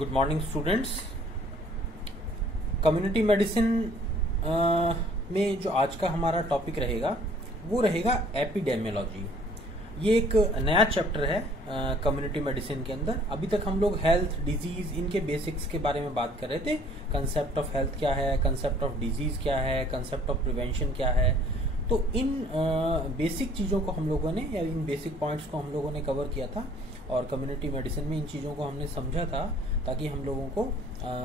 Good morning students. Community medicine में जो आज का हमारा टॉपिक रहेगा वो रहेगा एपिडेमियोलॉजी। ये एक नया चैप्टर है कम्युनिटी मेडिसिन के अंदर। अभी तक हम लोग हेल्थ, डिजीज, इनके बेसिक्स के बारे में बात कर रहे थे। कंसेप्ट ऑफ हेल्थ क्या है, कंसेप्ट ऑफ डिजीज क्या है, कंसेप्ट ऑफ प्रिवेंशन क्या है। तो इन बेसिक चीज़ों को हम लोगों ने या इन बेसिक पॉइंट्स को हम लोगों ने कवर किया था और कम्युनिटी मेडिसिन में इन चीज़ों को हमने समझा था ताकि हम लोगों को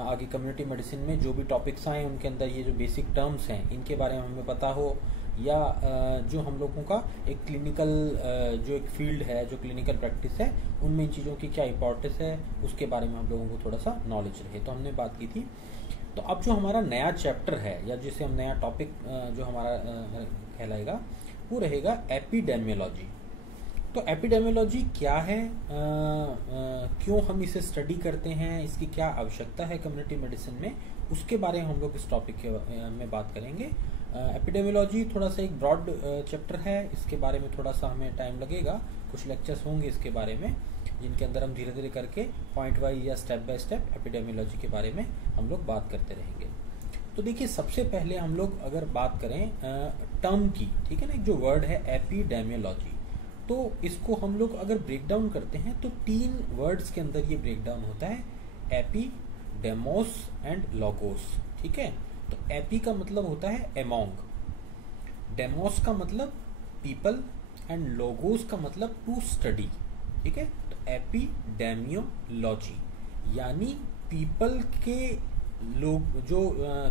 आगे कम्युनिटी मेडिसिन में जो भी टॉपिक्स आए उनके अंदर ये जो बेसिक टर्म्स हैं इनके बारे में हमें पता हो, या जो हम लोगों का एक क्लिनिकल जो एक फील्ड है, जो क्लिनिकल प्रैक्टिस है, उनमें इन चीज़ों की क्या इंपॉर्टेंस है उसके बारे में हम लोगों को थोड़ा सा नॉलेज रहे। तो हमने बात की थी। तो अब जो हमारा नया चैप्टर है या जिसे हम नया टॉपिक जो हमारा कहलाएगा वो रहेगा एपिडेमियोलॉजी। तो एपिडेमियोलॉजी क्या है, क्यों हम इसे स्टडी करते हैं, इसकी क्या आवश्यकता है कम्युनिटी मेडिसिन में, उसके बारे में हम लोग इस टॉपिक में बात करेंगे। एपिडेमियोलॉजी थोड़ा सा एक ब्रॉड चैप्टर है, इसके बारे में थोड़ा सा हमें टाइम लगेगा। कुछ लेक्चर्स होंगे इसके बारे में जिनके अंदर हम धीरे धीरे करके पॉइंट वाइज या स्टेप बाय स्टेप एपिडेमियोलॉजी के बारे में हम लोग बात करते रहेंगे। तो देखिए, सबसे पहले हम लोग अगर बात करें टर्म की, ठीक है ना, एक जो वर्ड है एपिडेमियोलॉजी, तो इसको हम लोग अगर ब्रेक डाउन करते हैं तो 3 वर्ड्स के अंदर ये ब्रेक डाउन होता है, एपी, डेमोस एंड लोगोस। ठीक है, तो एपी का मतलब होता है एमोंग, डेमोस का मतलब पीपल एंड लोगोस का मतलब टू स्टडी। ठीक है, तो एपिडेमियोलॉजी यानी पीपल के लोग, जो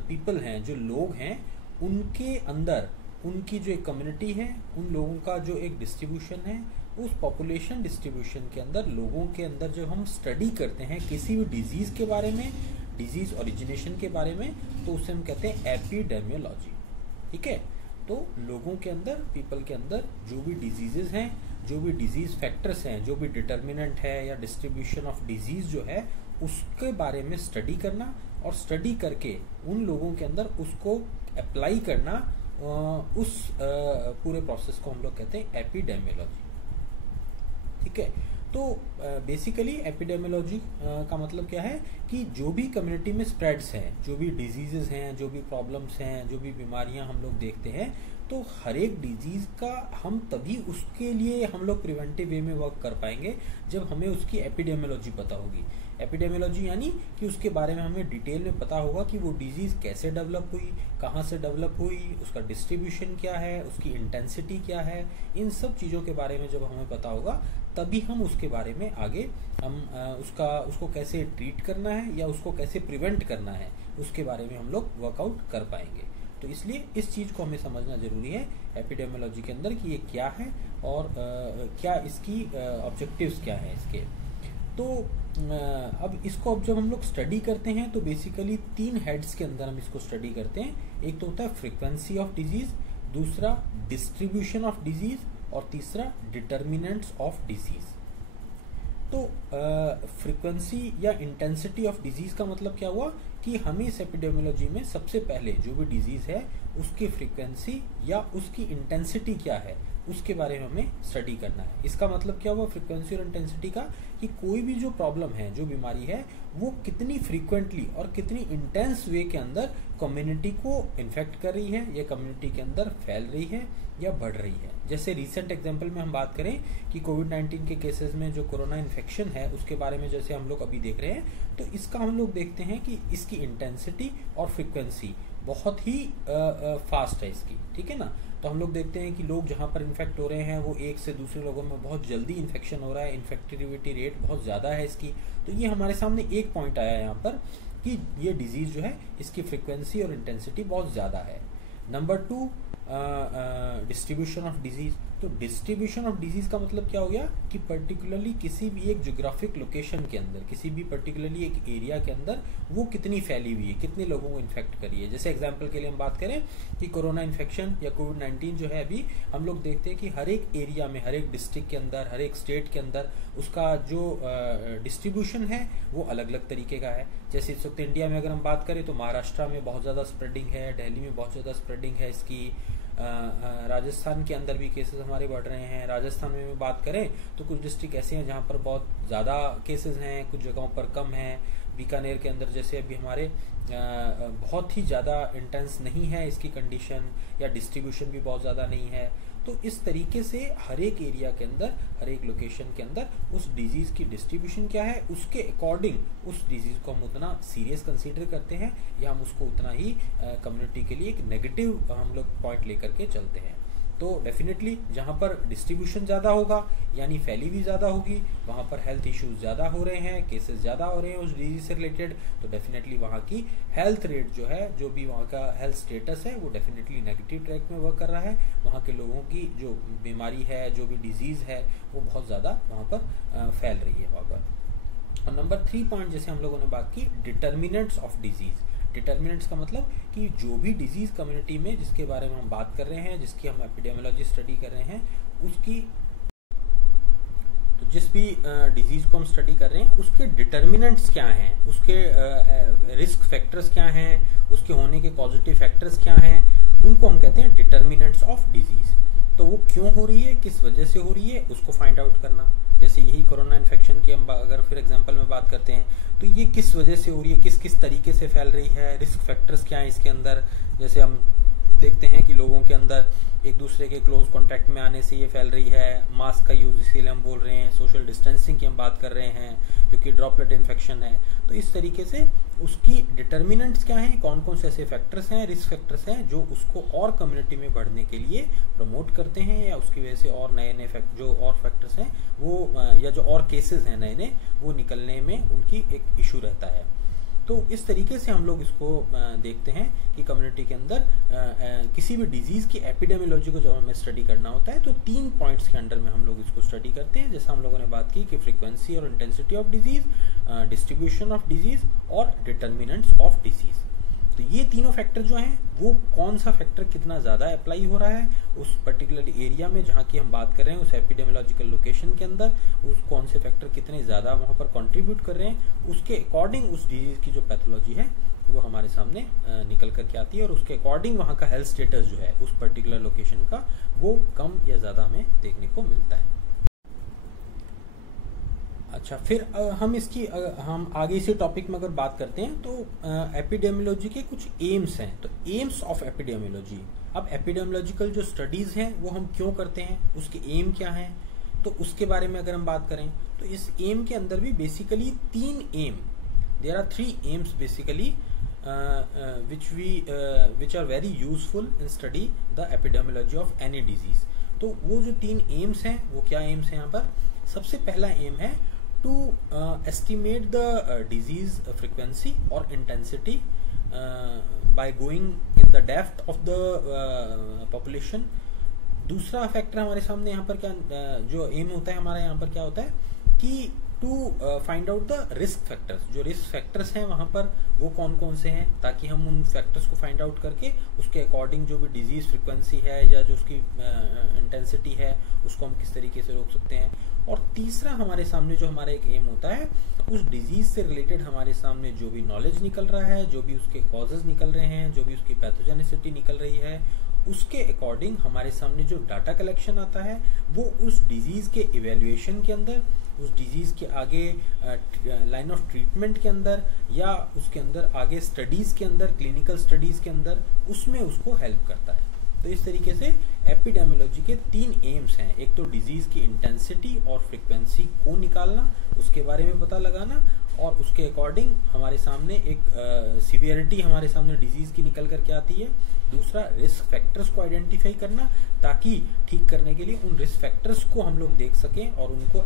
पीपल हैं, जो लोग हैं, उनके अंदर उनकी जो एक कम्युनिटी है, उन लोगों का जो एक डिस्ट्रीब्यूशन है, उस पॉपुलेशन डिस्ट्रीब्यूशन के अंदर लोगों के अंदर जो हम स्टडी करते हैं किसी भी डिजीज के बारे में, डिजीज ओरिजिनेशन के बारे में, तो उसे हम कहते हैं एपिडेमियोलॉजी। ठीक है, तो लोगों के अंदर, पीपल के अंदर जो भी डिजीजेस हैं, जो भी डिजीज फैक्टर्स हैं, जो भी डिटर्मिनेंट है या डिस्ट्रीब्यूशन ऑफ डिजीज जो है, उसके बारे में स्टडी करना और स्टडी करके उन लोगों के अंदर उसको अप्लाई करना, उस पूरे प्रोसेस को हम लोग कहते हैं एपिडेमियोलॉजी। ठीक है, तो बेसिकली एपिडेमियोलॉजी का मतलब क्या है कि जो भी कम्युनिटी में स्प्रेड्स हैं, जो भी डिजीजेस हैं, जो भी प्रॉब्लम्स हैं, जो भी बीमारियां हम लोग देखते हैं, तो हर एक डिजीज का हम तभी उसके लिए हम लोग प्रिवेंटिव वे में वर्क कर पाएंगे जब हमें उसकी एपिडेमियोलॉजी पता होगी। एपिडेमियोलॉजी यानी कि उसके बारे में हमें डिटेल में पता होगा कि वो डिजीज कैसे डेवलप हुई, कहाँ से डेवलप हुई, उसका डिस्ट्रीब्यूशन क्या है, उसकी इंटेंसिटी क्या है। इन सब चीज़ों के बारे में जब हमें पता होगा तभी हम उसके बारे में आगे हम उसको कैसे ट्रीट करना है या उसको कैसे प्रिवेंट करना है उसके बारे में हम लोग वर्कआउट कर पाएंगे। तो इसलिए इस चीज़ को हमें समझना जरूरी है एपिडेमियोलॉजी के अंदर कि ये क्या है और क्या इसकी ऑब्जेक्टिव्स क्या है इसके। तो अब इसको जब हम लोग स्टडी करते हैं तो बेसिकली 3 हेड्स के अंदर हम इसको स्टडी करते हैं। एक तो होता है फ्रीक्वेंसी ऑफ डिजीज, दूसरा डिस्ट्रीब्यूशन ऑफ डिजीज और तीसरा डिटर्मिनेंट्स ऑफ डिजीज। तो फ्रीक्वेंसी या इंटेंसिटी ऑफ डिजीज का मतलब क्या हुआ कि हमें इस एपिडेमियोलॉजी में सबसे पहले जो भी डिजीज है उसकी फ्रीक्वेंसी या उसकी इंटेंसिटी क्या है उसके बारे में हमें स्टडी करना है। इसका मतलब क्या हुआ फ्रीक्वेंसी और इंटेंसिटी का, कि कोई भी जो प्रॉब्लम है, जो बीमारी है, वो कितनी फ्रीक्वेंटली और कितनी इंटेंस वे के अंदर कम्युनिटी को इन्फेक्ट कर रही है या कम्युनिटी के अंदर फैल रही है या बढ़ रही है। जैसे रिसेंट एग्जांपल में हम बात करें कि कोविड-19 के केसेस में जो कोरोना इन्फेक्शन है उसके बारे में जैसे हम लोग अभी देख रहे हैं, तो इसका हम लोग देखते हैं कि इसकी इंटेंसिटी और फ्रीक्वेंसी बहुत ही फास्ट है इसकी। ठीक है ना, तो हम लोग देखते हैं कि लोग जहाँ पर इन्फेक्ट हो रहे हैं वो एक से दूसरे लोगों में बहुत जल्दी इन्फेक्शन हो रहा है, इन्फेक्टिविटी रेट बहुत ज़्यादा है इसकी। तो ये हमारे सामने एक पॉइंट आया यहाँ पर कि ये डिजीज़ जो है इसकी फ्रीक्वेंसी और इंटेंसिटी बहुत ज़्यादा है। Number 2, distribution of disease. तो डिस्ट्रीब्यूशन ऑफ डिजीज का मतलब क्या हो गया कि पर्टिकुलरली किसी भी एक ज्योग्राफिक लोकेशन के अंदर, किसी भी पर्टिकुलरली एक एरिया के अंदर वो कितनी फैली हुई है, कितने लोगों को इन्फेक्ट करी है। जैसे एग्जांपल के लिए हम बात करें कि कोरोना इन्फेक्शन या कोविड-19 जो है, अभी हम लोग देखते हैं कि हर एक एरिया में, हर एक डिस्ट्रिक्ट के अंदर, हर एक स्टेट के अंदर उसका जो डिस्ट्रीब्यूशन है वो अलग अलग तरीके का है। जैसे इस वक्त इंडिया में अगर हम बात करें तो महाराष्ट्र में बहुत ज़्यादा स्प्रेडिंग है, दिल्ली में बहुत ज़्यादा स्प्रेडिंग है इसकी, राजस्थान के अंदर भी केसेस हमारे बढ़ रहे हैं। राजस्थान में बात करें तो कुछ डिस्ट्रिक्ट ऐसे हैं जहाँ पर बहुत ज़्यादा केसेस हैं, कुछ जगहों पर कम हैं। बीकानेर के अंदर जैसे अभी हमारे बहुत ही ज़्यादा इंटेंस नहीं है इसकी कंडीशन, या डिस्ट्रीब्यूशन भी बहुत ज़्यादा नहीं है। तो इस तरीके से हर एक एरिया के अंदर, हर एक लोकेशन के अंदर उस डिजीज़ की डिस्ट्रीब्यूशन क्या है, उसके अकॉर्डिंग उस डिजीज़ को हम उतना सीरियस कंसीडर करते हैं, या हम उसको उतना ही कम्युनिटी के लिए एक नेगेटिव हम लोग पॉइंट लेकर के चलते हैं। तो डेफिनेटली जहाँ पर डिस्ट्रीब्यूशन ज़्यादा होगा यानी फैली भी ज़्यादा होगी, वहाँ पर हेल्थ इश्यूज ज़्यादा हो रहे हैं, केसेस ज़्यादा हो रहे हैं उस डिजीज से रिलेटेड, तो डेफिनेटली वहाँ की हेल्थ रेट जो है, जो भी वहाँ का हेल्थ स्टेटस है, वो डेफिनेटली नेगेटिव ट्रैक में वर्क कर रहा है। वहाँ के लोगों की जो बीमारी है, जो भी डिजीज़ है, वो बहुत ज़्यादा वहाँ पर फैल रही है वहाँ पर। और नंबर 3 पॉइंट जैसे हम लोगों ने बात की, डिटर्मिनेंट्स ऑफ डिजीज़। डिटर्मिनेंट्स का मतलब कि जो भी डिजीज कम्युनिटी में जिसके बारे में हम बात कर रहे हैं, जिसकी हम एपिडेमियोलॉजी स्टडी कर रहे हैं, उसकी तो जिस भी डिजीज को हम स्टडी कर रहे हैं उसके डिटर्मिनेंट्स क्या हैं, उसके रिस्क फैक्टर्स क्या हैं, उसके होने के पॉजिटिव फैक्टर्स क्या हैं, उनको हम कहते हैं डिटर्मिनेंट्स ऑफ डिजीज। तो वो क्यों हो रही है, किस वजह से हो रही है, उसको फाइंड आउट करना। जैसे यही कोरोना इन्फेक्शन की हम अगर फिर एग्जांपल में बात करते हैं तो ये किस वजह से हो रही है, किस किस तरीके से फैल रही है, रिस्क फैक्टर्स क्या है इसके अंदर। जैसे हम देखते हैं कि लोगों के अंदर एक दूसरे के क्लोज कांटेक्ट में आने से ये फैल रही है, मास्क का यूज इसीलिए हम बोल रहे हैं, सोशल डिस्टेंसिंग की हम बात कर रहे हैं क्योंकि ड्रॉपलेट इन्फेक्शन है। तो इस तरीके से उसकी डिटर्मिनेंट्स क्या हैं, कौन कौन से ऐसे फैक्टर्स हैं, रिस्क फैक्टर्स हैं जो उसको और कम्युनिटी में बढ़ने के लिए प्रमोट करते हैं, या उसकी वजह से और नए नए जो और फैक्टर्स हैं वो, या जो और केसेस हैं नए नए, वो निकलने में उनकी एक इशू रहता है। तो इस तरीके से हम लोग इसको देखते हैं कि कम्युनिटी के अंदर किसी भी डिजीज की एपिडेमियोलॉजी को जब हमें स्टडी करना होता है तो 3 पॉइंट्स के अंडर में हम लोग इसको स्टडी करते हैं। जैसा हम लोगों ने बात की कि फ्रीक्वेंसी और intensity of disease, distribution of disease और डिटर्मिनेंट्स ऑफ डिजीज। तो ये तीनों फैक्टर जो हैं वो कौन सा फैक्टर कितना ज़्यादा अप्लाई हो रहा है उस पर्टिकुलर एरिया में जहाँ की हम बात कर रहे हैं, उस एपिडेमियोलॉजिकल लोकेशन के अंदर, उस कौन से फैक्टर कितने ज़्यादा वहाँ पर कंट्रीब्यूट कर रहे हैं, उसके अकॉर्डिंग उस डिजीज़ की जो पैथोलॉजी है वो हमारे सामने निकल करके आती है, और उसके अकॉर्डिंग वहाँ का हेल्थ स्टेटस जो है उस पर्टिकुलर लोकेशन का वो कम या ज़्यादा हमें देखने को मिलता है। अच्छा, फिर हम आगे इसी टॉपिक में अगर बात करते हैं तो एपिडेमियोलॉजी के कुछ एम्स हैं। तो एम्स ऑफ एपिडेमियोलॉजी, अब एपिडेमियोलॉजिकल जो स्टडीज़ हैं वो हम क्यों करते हैं, उसके एम क्या हैं, तो उसके बारे में अगर हम बात करें तो इस एम के अंदर भी basically 3 M, there are 3 Ms basically which are very useful in study the epidemiology of any disease. तो वो जो 3 एम्स हैं वो क्या एम्स हैं यहाँ पर। सबसे पहला एम है to estimate the disease frequency or intensity by going in the depth of the population। दूसरा फैक्टर हमारे सामने यहाँ पर क्या जो एम होता है हमारा यहाँ पर क्या होता है कि to find out the risk factors. जो रिस्क फैक्टर्स हैं वहाँ पर वो कौन कौन से हैं, ताकि हम उन फैक्टर्स को फाइंड आउट करके उसके अकॉर्डिंग जो भी डिजीज फ्रिक्वेंसी है या जो उसकी इंटेंसिटी है उसको हम किस तरीके से रोक सकते हैं। और तीसरा हमारे सामने जो हमारा एक एम होता है, उस डिजीज से रिलेटेड हमारे सामने जो भी नॉलेज निकल रहा है, जो भी उसके कॉजेज निकल रहे हैं, जो भी उसकी पैथोजेनिसिटी निकल रही है, उसके अकॉर्डिंग हमारे सामने जो डाटा कलेक्शन आता है वो उस डिजीज के इवेल्युएशन के अंदर, उस डिजीज के आगे लाइन ऑफ ट्रीटमेंट के अंदर, या उसके अंदर आगे स्टडीज के अंदर, क्लिनिकल स्टडीज के अंदर, उसमें उसको हेल्प करता है। तो इस तरीके से एपिडेमियोलॉजी के 3 एम्स हैं। एक तो डिजीज की इंटेंसिटी और फ्रीक्वेंसी को निकालना, उसके बारे में पता लगाना, और उसके अकॉर्डिंग हमारे सामने एक सीवियरिटी हमारे सामने डिजीज की निकल करके आती है। दूसरा, रिस्क फैक्टर्स को आइडेंटिफाई करना ताकि ठीक करने के लिए उन रिस्क फैक्टर्स को हम लोग देख सकें और उनको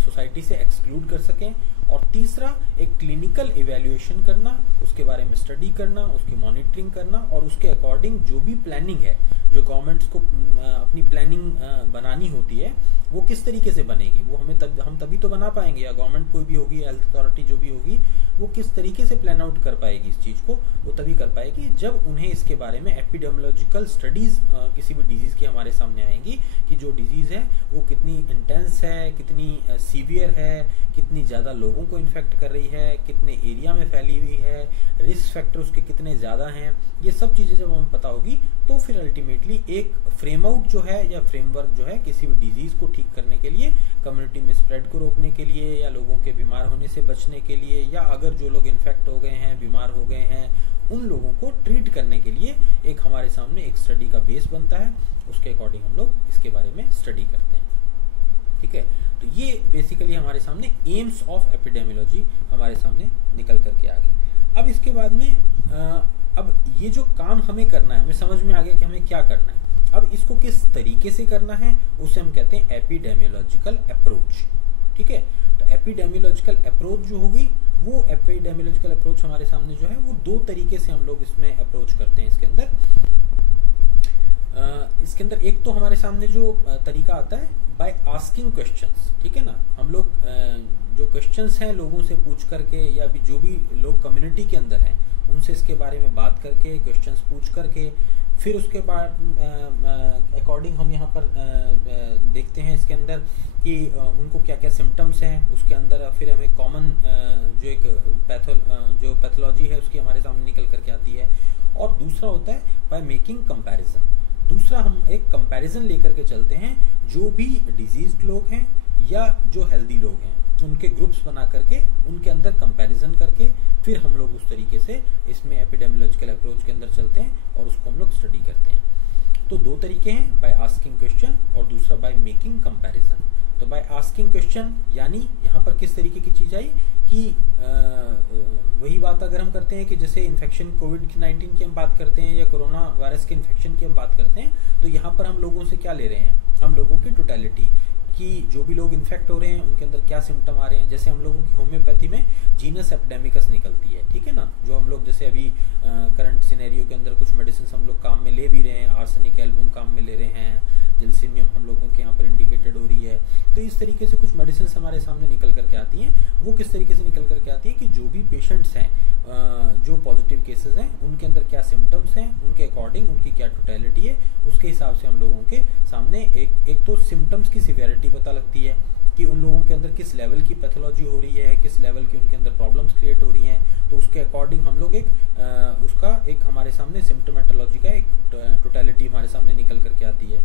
सोसाइटी से एक्सक्लूड कर सकें। और तीसरा, एक क्लिनिकल इवैल्यूएशन करना, उसके बारे में स्टडी करना, उसकी मॉनिटरिंग करना, और उसके अकॉर्डिंग जो भी प्लानिंग है जो गवर्नमेंट्स को अपनी प्लानिंग बनानी होती है वो किस तरीके से बनेगी, वो हम तभी तो बना पाएंगे, या गवर्नमेंट कोई भी होगी, हेल्थ अथॉरिटी जो भी होगी, वो किस तरीके से प्लान आउट कर पाएगी इस चीज़ को, वो तभी कर पाएगी जब उन्हें इसके बारे में एपिडेमियोलॉजिकल स्टडीज़ किसी भी डिजीज़ की हमारे सामने आएंगी कि जो डिजीज़ है वो कितनी इंटेंस है, कितनी सीवियर है, कितनी ज़्यादा लोगों को इन्फेक्ट कर रही है, कितने एरिया में फैली हुई है, रिस्क फैक्टर उसके कितने ज़्यादा हैं। ये सब चीज़ें जब हमें पता होगी तो फिर अल्टीमेटली एक फ्रेम आउट जो है या फ्रेमवर्क जो है किसी भी डिजीज़ को ठीक करने के लिए, कम्युनिटी में स्प्रेड को रोकने के लिए, या लोगों के बीमार होने से बचने के लिए, या अगर जो लोग इन्फेक्ट हो गए हैं, बीमार हो गए हैं, उन लोगों को ट्रीट करने के लिए एक हमारे सामने एक स्टडी का बेस बनता है। उसके अकॉर्डिंग हम लोग इसके बारे में स्टडी करते हैं। ठीक है, तो ये बेसिकली हमारे सामने एम्स ऑफ एपिडेमियोलॉजी हमारे सामने निकल करके आ गए। अब इसके बाद में अब ये जो काम हमें करना है, हमें समझ में आ गया कि हमें क्या करना है। अब इसको किस तरीके से करना है उसे हम कहते हैं एपिडेमियोलॉजिकल अप्रोच। ठीक है, तो एपिडेमियोलॉजिकल अप्रोच जो होगी, वो एपिडेमियोलॉजिकल अप्रोच हमारे सामने जो है वो दो तरीके से हम लोग इसमें अप्रोच करते हैं। इसके अंदर एक तो हमारे सामने जो तरीका आता है बाय आस्किंग क्वेश्चंस। ठीक है ना, हम लोग जो क्वेश्चंस हैं लोगों से पूछ करके, या भी जो भी लोग कम्युनिटी के अंदर हैं उनसे इसके बारे में बात करके, क्वेश्चंस पूछ करके, फिर उसके बाद अकॉर्डिंग हम यहाँ पर देखते हैं इसके अंदर कि उनको क्या क्या सिम्टम्स हैं, उसके अंदर फिर हमें कॉमन जो एक जो पैथोलॉजी है उसकी हमारे सामने निकल करके आती है। और दूसरा होता है बाय मेकिंग कंपैरिजन। दूसरा हम एक कंपैरिजन लेकर के चलते हैं, जो भी डिजीज्ड लोग हैं या जो हेल्दी लोग हैं उनके ग्रुप्स बना करके उनके अंदर कंपैरिजन करके फिर हम लोग उस तरीके से इसमें एपिडेमियोलॉजिकल अप्रोच के अंदर चलते हैं और उसको हम लोग स्टडी करते हैं। तो दो तरीके हैं, बाय आस्किंग क्वेश्चन और दूसरा बाय मेकिंग कंपैरिजन। तो बाय आस्किंग क्वेश्चन यानी यहाँ पर किस तरीके की चीज आई कि वही बात अगर हम करते हैं कि जैसे इन्फेक्शन कोविड-19 की हम बात करते हैं या कोरोना वायरस के इन्फेक्शन की हम बात करते हैं, तो यहाँ पर हम लोगों से क्या ले रहे हैं, हम लोगों की टोटलिटी कि जो भी लोग इन्फेक्ट हो रहे हैं उनके अंदर क्या सिम्टम आ रहे हैं। जैसे हम लोगों की होम्योपैथी में जीनस एपिडेमिकस निकलती है, ठीक है ना, जो हम लोग जैसे अभी करंट सिनेरियो के अंदर कुछ मेडिसिन हम लोग काम में ले भी रहे हैं, आर्सेनिक एल्बम काम में ले रहे हैं, जिल्सिमियम हम लोगों के यहाँ पर इंडिकेटेड हो रही है। तो इस तरीके से कुछ मेडिसिन हमारे सामने निकल करके आती हैं। वो किस तरीके से निकल करके आती हैं कि जो भी पेशेंट्स हैं, जो पॉजिटिव केसेस हैं, उनके अंदर क्या सिम्टम्स हैं, उनके अकॉर्डिंग उनकी क्या टोटलिटी है, उसके हिसाब से हम लोगों के सामने एक तो सिम्टम्स की सिवियरिटी पता लगती है कि उन लोगों के अंदर किस लेवल की पैथोलॉजी हो रही है, किस लेवल की उनके अंदर प्रॉब्लम्स क्रिएट हो रही हैं। तो उसके अकॉर्डिंग हम लोग उसका एक हमारे सामने सिम्टोमेटोलॉजी का एक टोटलिटी हमारे सामने निकल करके आती है।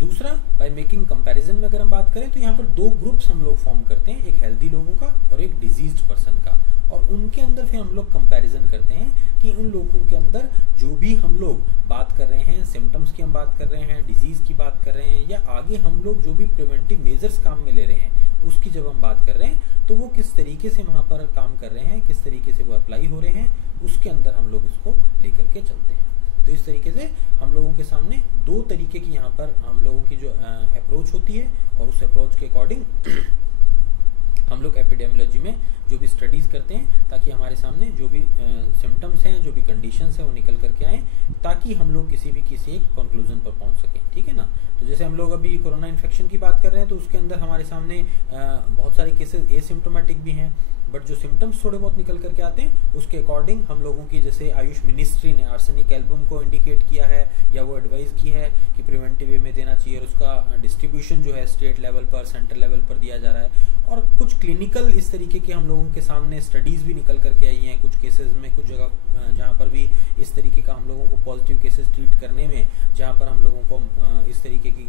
दूसरा बाय मेकिंग कंपैरिजन में अगर हम बात करें तो यहाँ पर दो ग्रुप्स हम लोग फॉर्म करते हैं, एक हेल्दी लोगों का और एक डिजीज्ड पर्सन का, और उनके अंदर फिर हम लोग कंपैरिजन करते हैं कि उन लोगों के अंदर जो भी हम लोग बात कर रहे हैं, सिम्टम्स की हम बात कर रहे हैं, डिजीज की बात कर रहे हैं, या आगे हम लोग जो भी प्रिवेंटिव मेजर्स काम में ले रहे हैं उसकी जब हम बात कर रहे हैं, तो वो किस तरीके से वहाँ पर काम कर रहे हैं, किस तरीके से वो अप्लाई हो रहे हैं, उसके अंदर हम लोग इसको लेकर के चलते हैं। तो इस तरीके से हम लोगों के सामने दो तरीके की यहाँ पर हम लोगों की जो अप्रोच होती है, और उस अप्रोच के अकॉर्डिंग हम लोग एपिडेमियोलॉजी में जो भी स्टडीज करते हैं, ताकि हमारे सामने जो भी सिम्टम्स हैं, जो भी कंडीशंस हैं, वो निकल करके आए, ताकि हम लोग किसी एक कंक्लूजन पर पहुंच सकें। ठीक है ना, तो जैसे हम लोग अभी कोरोना इन्फेक्शन की बात कर रहे हैं, तो उसके अंदर हमारे सामने बहुत सारे केसेस एसिम्टोमेटिक भी हैं, बट जो सिम्टम्स थोड़े बहुत निकल करके आते हैं उसके अकॉर्डिंग हम लोगों की, जैसे आयुष मिनिस्ट्री ने आर्सेनिक एल्बम को इंडिकेट किया है या वो एडवाइस की है कि प्रिवेंटिव वे में देना चाहिए, और उसका डिस्ट्रीब्यूशन जो है स्टेट लेवल पर, सेंट्रल लेवल पर दिया जा रहा है। और कुछ क्लिनिकल इस तरीके के हम लोगों के सामने स्टडीज भी निकल करके आई हैं कुछ केसेस में, कुछ जगह जहाँ पर भी इस तरीके का हम लोगों को पॉजिटिव केसेस ट्रीट करने में, जहाँ पर हम लोगों को इस तरीके की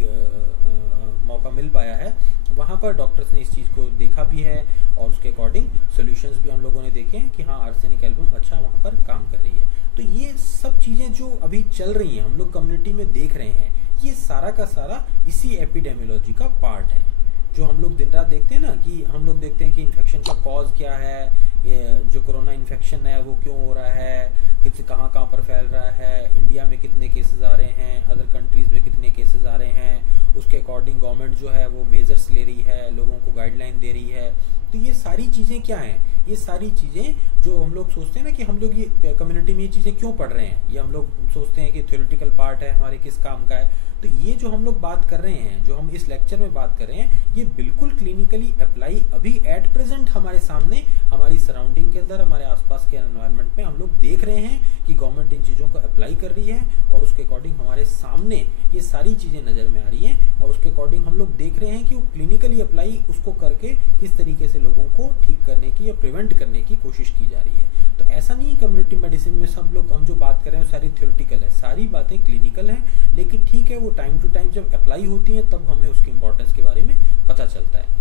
मौका मिल पाया है, वहाँ पर डॉक्टर्स ने इस चीज़ को देखा भी है, और उसके अकॉर्डिंग सॉल्यूशंस भी हम लोगों ने देखे हैं कि हाँ आर्सेनिक एल्बम अच्छा वहाँ पर काम कर रही है। तो ये सब चीज़ें जो अभी चल रही हैं, हम लोग कम्युनिटी में देख रहे हैं, ये सारा का सारा इसी एपिडेमियोलॉजी का पार्ट है। जो हम लोग दिन रात देखते हैं ना, कि हम लोग देखते हैं कि इन्फेक्शन का कॉज क्या है, ये जो कोरोना इन्फेक्शन है वो क्यों हो रहा है, किस कहाँ पर फैल रहा है, इंडिया में कितने केसेस आ रहे हैं, अदर कंट्रीज में कितने केसेस आ रहे हैं, उसके अकॉर्डिंग गवर्नमेंट जो है वो मेजर्स ले रही है, लोगों को गाइडलाइन दे रही है। तो ये सारी चीज़ें क्या हैं, ये सारी चीज़ें जो हम लोग सोचते हैं ना कि हम लोग ये कम्युनिटी में ये चीज़ें क्यों पढ़ रहे हैं, ये हम लोग सोचते हैं कि थ्योरेटिकल पार्ट है हमारे किस काम का है, तो ये जो हम लोग बात कर रहे हैं, जो हम इस लेक्चर में बात कर रहे हैं, ये बिल्कुल क्लिनिकली अप्लाई अभी एट प्रेजेंट हमारे सामने, हमारी सराउंडिंग के अंदर, हमारे आसपास के एनवायरनमेंट में हम लोग देख रहे हैं कि गवर्नमेंट इन चीज़ों को अप्लाई कर रही है और उसके अकॉर्डिंग हमारे सामने ये सारी चीज़ें नज़र में आ रही हैं और उसके अकॉर्डिंग हम लोग देख रहे हैं कि वो क्लिनिकली अप्लाई उसको करके किस तरीके से लोगों को ठीक करने की या प्रिवेंट करने की कोशिश की जा रही है। तो ऐसा नहीं, कम्युनिटी मेडिसिन में सब लोग हम जो बात कर रहे हैं वो सारी थ्योरेटिकल है, सारी बातें क्लिनिकल हैं, लेकिन ठीक है वो टाइम टू टाइम जब अप्लाई होती हैं तब हमें उसकी इंपॉर्टेंस के बारे में पता चलता है।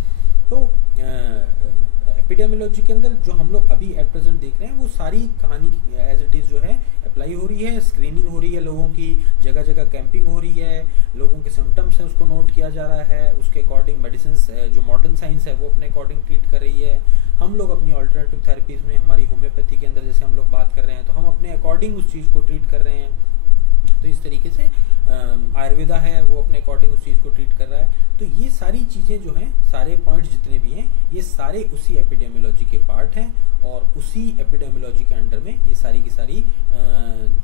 तो एपिडेमियोलॉजी के अंदर जो हम लोग अभी एट प्रेजेंट देख रहे हैं वो सारी कहानी एज इट इज जो है अप्लाई हो रही है, स्क्रीनिंग हो रही है लोगों की, जगह जगह कैंपिंग हो रही है, लोगों के सिम्टम्स हैं उसको नोट किया जा रहा है, उसके अकॉर्डिंग मेडिसिन जो मॉडर्न साइंस है वो अपने अकॉर्डिंग ट्रीट कर रही है। हम लोग अपनी ऑल्टरनेटिव थेरेपीज में, हमारी होम्योपैथी के अंदर जैसे हम लोग बात कर रहे हैं तो हम अपने अकॉर्डिंग उस चीज़ को ट्रीट कर रहे हैं। तो इस तरीके से आयुर्वेदा है वो अपने अकॉर्डिंग उस चीज़ को ट्रीट कर रहा है। तो ये सारी चीज़ें जो हैं, सारे पॉइंट्स जितने भी हैं, ये सारे उसी एपिडेमियोलॉजी के पार्ट हैं और उसी एपिडेमियोलॉजी के अंडर में ये सारी की सारी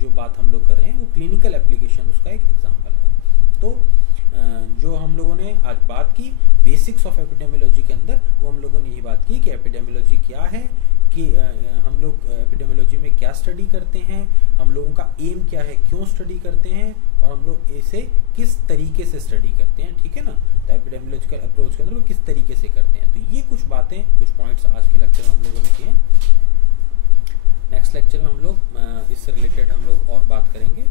जो बात हम लोग कर रहे हैं वो क्लिनिकल एप्लीकेशन उसका एक एग्जाम्पल है। तो जो हम लोगों ने आज बात की बेसिक्स ऑफ एपिडेमियोलॉजी के अंदर, वो हम लोगों ने यही बात की कि एपिडेमियोलॉजी क्या है, कि हम लोग एपिडेमियोलॉजी में क्या स्टडी करते हैं, हम लोगों का एम क्या है, क्यों स्टडी करते हैं और हम लोग इसे किस तरीके से स्टडी करते हैं, ठीक है ना। तो एपिडेमियोलॉजिकल अप्रोच के अंदर वो किस तरीके से करते हैं। तो ये कुछ बातें, कुछ पॉइंट्स आज के लेक्चर में हम लोगों ने किए। नेक्स्ट लेक्चर में हम लोग इससे रिलेटेड हम लोग और बात करेंगे।